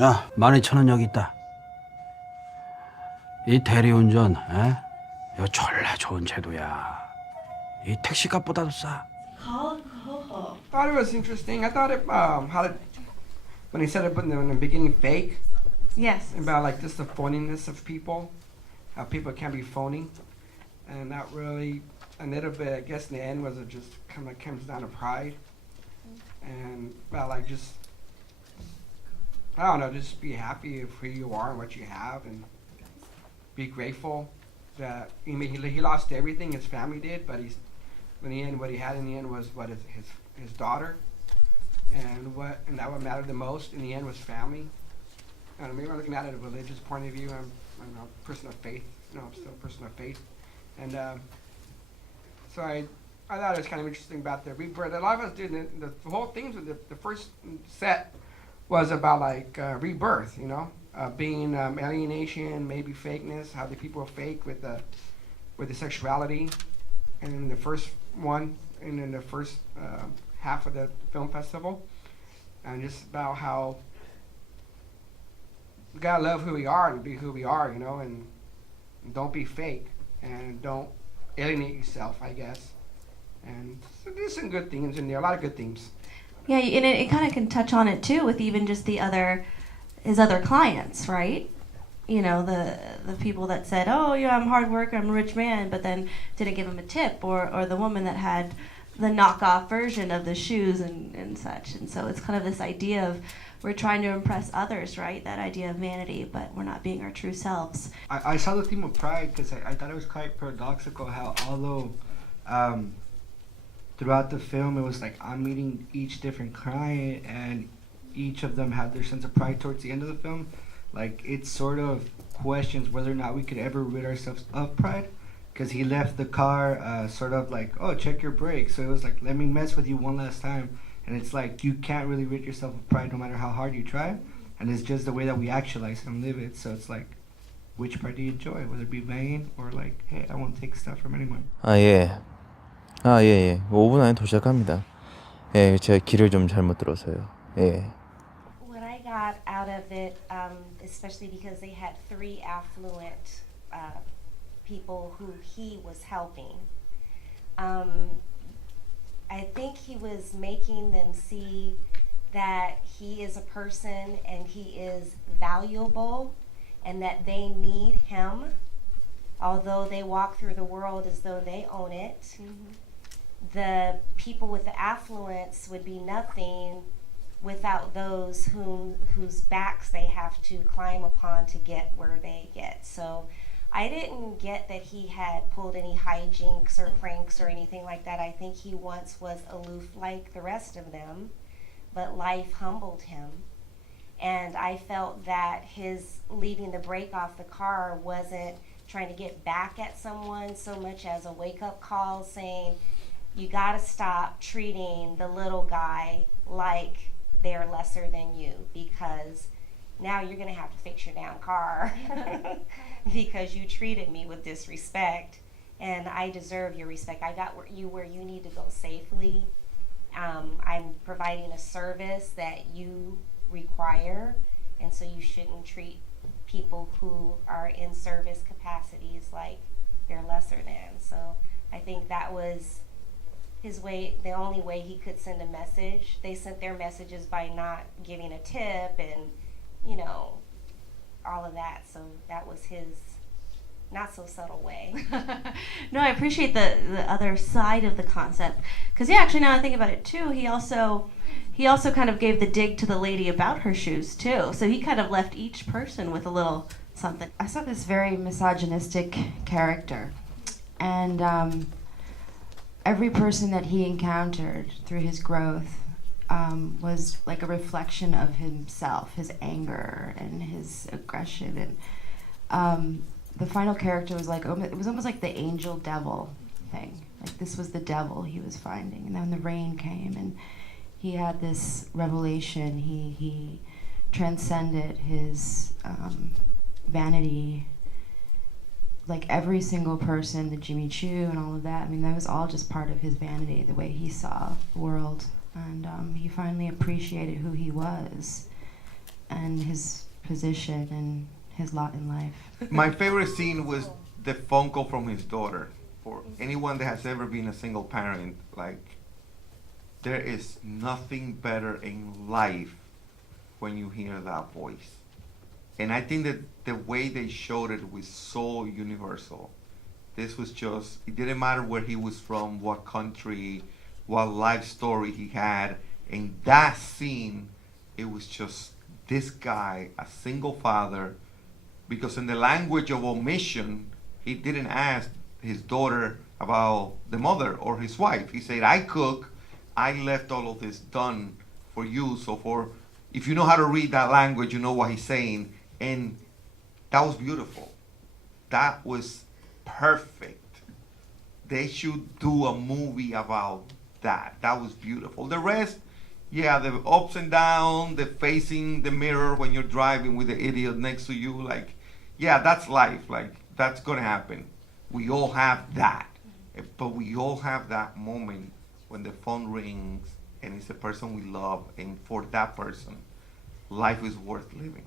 야, 12,000원 여기 있다. 이 대리운전, 이거 졸라 좋은 제도야. 이 택시값보다도 싸. COHO. Thought it was interesting. I thought it how to, when he said it in the beginning, fake, Yes. about like just the phoniness of people, how people can be phony, and that really a little bit. I guess in the end was it just kind of comes down to pride, and about like just I don't know, just be happy of who you are and what you have, and be grateful that he lost everything his family did, but he's in the end what he had in the end was what his daughter, and that what mattered the most in the end was family. And maybe I'm looking at it at a religious point of view. I'm a person of faith. I'm still a person of faith, and so I thought it was kind of interesting about the rebirth. A lot of us did the whole things with the first set was about like rebirth, being alienation, maybe fakeness, how the people are fake with the sexuality, and in the first one, and in the first half of the film festival, and just about how we gotta love who we are and be who we are, and don't be fake and don't alienate yourself, I guess. And so there's some good themes in there, a lot of good themes. Yeah, and it kind of can touch on it too with even just his other clients, right? The people that said, oh yeah, I'm a hard worker, I'm a rich man, but then didn't give him a tip, or the woman that had the knockoff version of the shoes and such. And so it's kind of this idea of we're trying to impress others, right? That idea of vanity, but we're not being our true selves. I saw the theme of pride because I thought it was quite paradoxical how although throughout the film it was like I'm meeting each different client and each of them had their sense of pride towards the end of the film, like it sort of questions whether or not we could ever rid ourselves of pride, because he left the car sort of like, oh, check your brakes, so it was like, let me mess with you one last time. And it's like you can't really rid yourself of pride no matter how hard you try, and it's just the way that we actualize and live it. So it's like, which part do you enjoy, whether it be vain or like, hey, I won't take stuff from anyone. 예. 예. 5분 안에 도착합니다. 예, 제가 길을 좀 잘못 들어서요. 예. What I got out of it, especially because they had 3 affluent people who he was helping, I think he was making them see that he is a person and he is valuable and that they need him, although they walk through the world as though they own it. Mm-hmm. The people with the affluence would be nothing without those whose backs they have to climb upon to get where they get. So I didn't get that he had pulled any hijinks or pranks or anything like that. I think he once was aloof like the rest of them, but life humbled him. And I felt that his leaving the brake off the car wasn't trying to get back at someone so much as a wake-up call saying, you gotta stop treating the little guy like they're lesser than you, because now you're gonna have to fix your damn car because you treated me with disrespect, and I deserve your respect. I got where you need to go safely. I'm providing a service that you require, and so you shouldn't treat people who are in service capacities like they're lesser than. So I think that was his way, the only way he could send a message. They sent their messages by not giving a tip and all of that. So that was his not so subtle way. No, I appreciate the other side of the concept, because actually now I think about it too, he also kind of gave the dig to the lady about her shoes too. So he kind of left each person with a little something. I saw this very misogynistic character, and every person that he encountered through his growth was like a reflection of himself, his anger and his aggression, and the final character was like, it was almost like the angel devil thing. Like this was the devil he was finding, and then the rain came, and he had this revelation. He transcended his vanity. Like every single person, the Jimmy Choo and all of that, I mean, that was all just part of his vanity, the way he saw the world. And he finally appreciated who he was. and his position and his lot in life. My favorite scene was the phone call from his daughter. For anyone that has ever been a single parent, like, there is nothing better in life when you hear that voice. And I think that the way they showed it was so universal. This was just, it didn't matter where he was from, what country, what life story he had. In that scene, it was just this guy, a single father, because in the language of omission, he didn't ask his daughter about the mother or his wife. He said, I cook, I left all of this done for you. So if you know how to read that language, you know what he's saying. And that was beautiful. That was perfect. They should do a movie about that. That was beautiful. The rest, yeah, the ups and downs, the facing the mirror when you're driving with the idiot next to you, like, yeah, that's life. Like, that's gonna happen. We all have that. But we all have that moment when the phone rings and it's the person we love, and for that person, life is worth living.